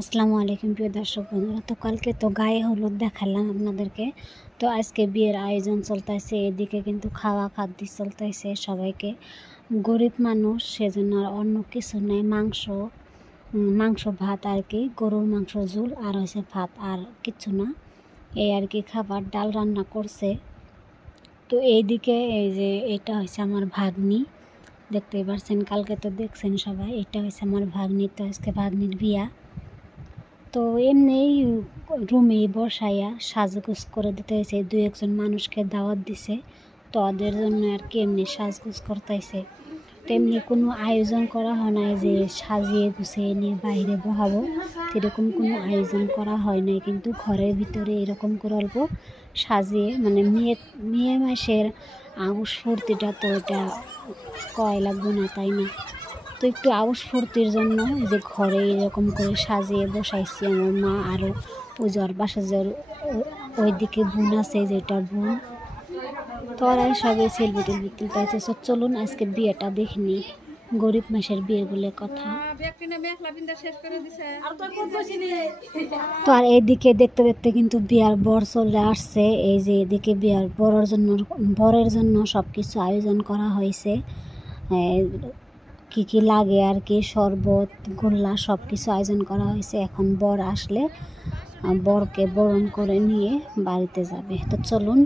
আসসালামু আলাইকুম প্রিয় দর্শক বন্ধুরা। তো কালকে তো গায়ে হলুদ দেখালাম আপনাদেরকে। তো আজকে বিয়ের আয়োজন চলতেছে, এদিকে কিন্তু খাওয়া খাদ্য চলতেছে সবাইকে। গরিব মানুষ, সেজন্য আর অন্য কিছু নেই, মাংস ভাত আর কি, গরুর মাংস ঝোল আর হয়েছে ভাত, আর কিছু না। এই আর কি খাবার, ডাল রান্না করছে। তো এইদিকে এই যে এটা হয়েছে আমার ভাগ্নি, দেখতেই পারছেন, কালকে তো দেখছেন সবাই। এটা হয়েছে আমার ভাগ্নি। তো আজকে ভাগ্নির বিয়া। তো এমনি রুমে বসাইয়া সাজগোজ করে দিতে হয়েছে, দুই একজন মানুষকে দাওয়াত দিছে, তো ওদের জন্য আর কি এমনি সাজগোজ করতেছে। তো এমনি কোনো আয়োজন করা হয় নাই যে সাজিয়ে গুছিয়ে নিয়ে বাইরে বহাবো, এরকম কোনো আয়োজন করা হয় নাই। কিন্তু ঘরের ভিতরে এরকম করে অল্প সাজিয়ে, মানে মেয়ে মাসের আউশ ফুর্তিটা তো এটা কয় লাগবে না, তাই না? তো একটু আউশ ফুর্তির জন্য এই যে ঘরে এরকম করে সাজিয়ে বসাইছি আমার মা, আরও পুজোর বাসা যে ওইদিকে বোন আছে, যেটা বোন, তো ওরাই সবাই সেলফি টেলফি তুলতে। চলুন আজকে বিয়েটা দেখিনি, গরিব মাসের বিয়ে বলে কথা। তো আর এইদিকে দেখতে দেখতে কিন্তু বিয়ার বর চলে আসছে। এই যে এদিকে বিয়ার বরের জন্য সব কিছু আয়োজন করা হয়েছে, কি কি লাগে আর কি, শরবত গোল্লা সব কিছু আয়োজন করা হয়েছে। এখন বর আসলে বরকে বরণ করে নিয়ে বাড়িতে যাবে। তো চলুন।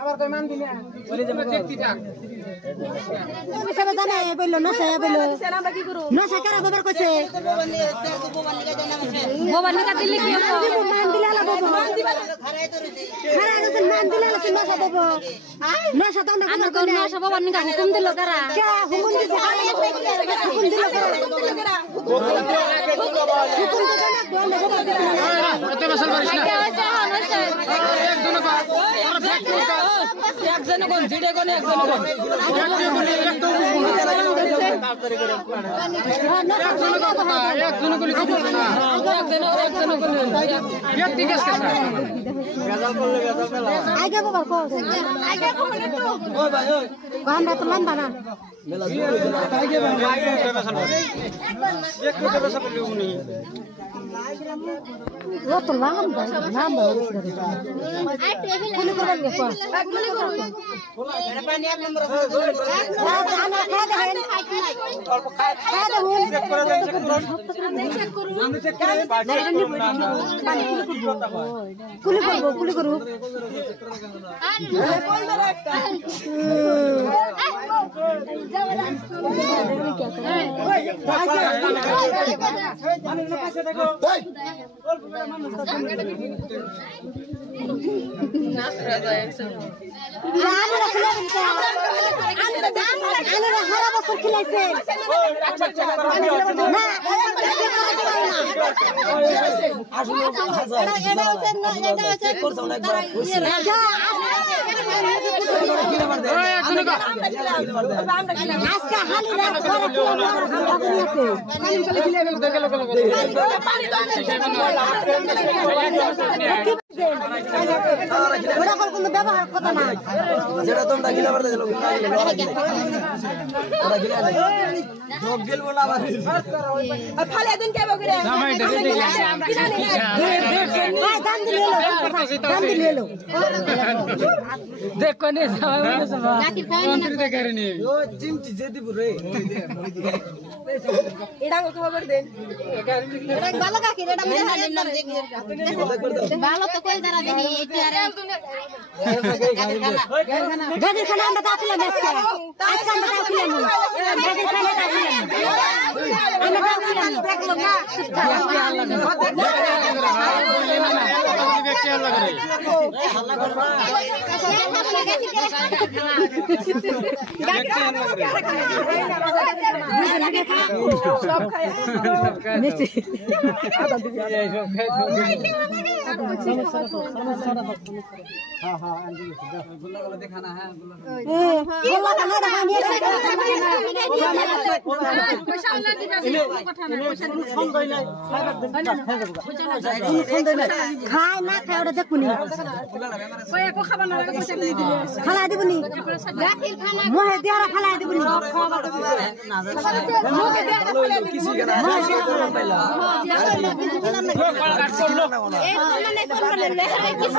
আবার কই মান দিনা বলি যে ব্যক্তিটা পয়সা দানা এ বললো না সায়া বললো আমরা কি করব না সাকারা বাবার কইছে বাবা নিকা দিলে কি হবে মান দিলা বাবা মান দিবা খারাই তো রইছে খারাই গেছে মান দিলা না সা বাবা না সা দানা আমার কোন না সা বাবা নিকা হুকুম দিল কারা কে হুকুম দিছে হুকুম দিল কারা হুকুম দিছে না কোন বাবা দিছে এত বছর বারিশ না একজন একজন কোন জিডে কোন একজন কোন একজন কোন কি বলছ না একজন কোন ব্যক্তি কেস কেস গাজাল করলে গাজাল মেলা আগে বাবা কো আগে কো ওই ভাই ওই আমরা তো লম্বা না মেলা আগে একটু বেশা বলি উনি ও তো লম্বা লম্বা আই টেবিল কুলি করবেন দেখো কুলি করুন এটা পানি এক নম্বর আছে আমরা খা দেন অল্প খা দেন চেক করে দেন চেক করুন আমি চেক করে পানি কুলি করব আজকে হালি না করে কি ওরা কোনো ব্যবহার কথা না যেটা তোমরা গিলা করতে দিলো ওরা গিলা লোক গেলবো না আমার আর ফালে দিন কে বগরে দান দিলে এলো দেখো নে মন্ত্রী দেখে নি ও চিমটি যেদি পুরে এডা খবর দেন এটা ভালো কাকি এডা মনে হয় নাম ভালো তো কই দাঁড়া দেনি এটা আরে গাজর খানা আমরা কাটলাম আজকে আমরা কাটলাম গাজর খানা কাটলাম আমরা কাটলাম দেখলো না সব খায় মিষ্টি हां हां आंटी गुल्ला वाला दिखाना है गुल्ला का ना निये पैसा वाला दिना पठाना पैसा फोन गइला खाय ना खाय ओडा देखुनी कोई को खाबा ना लगे पैसा नहीं दिले खला देबुनी गाखिर खाना मोहे देरा खला देबुनी मोहे देरा खला किसी का ना पहला ए नहीं कर ले किसी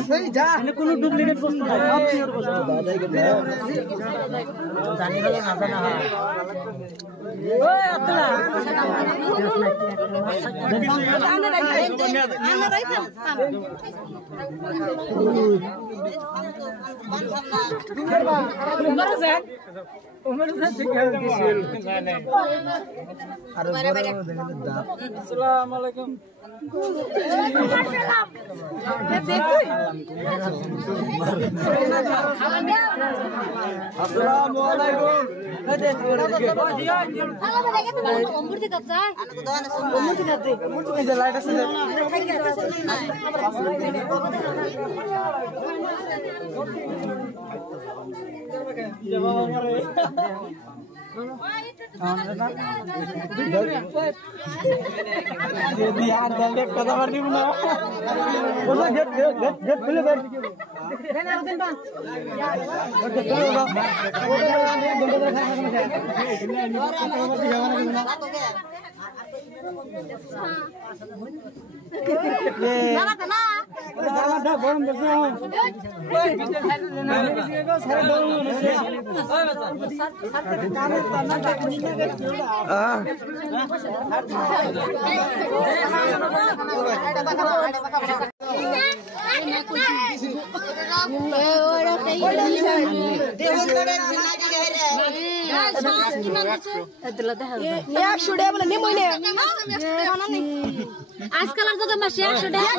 खाए কোনো ডুপ্লিকেট বস্তু নাই সব পিওর বস্তু জানি গেল না জানা ওই আব্দুল্লাহ अस्सलाम वालेकुम अस्सलाम वालेकुम অমৃত কাছে মুর্তি খাতে মুর্তি খাতে লাইট আছে बिहार दले कदा मार दिबो ना बोला गेट खुले बैठ আজকাল আর যত মাসে 100 টাকা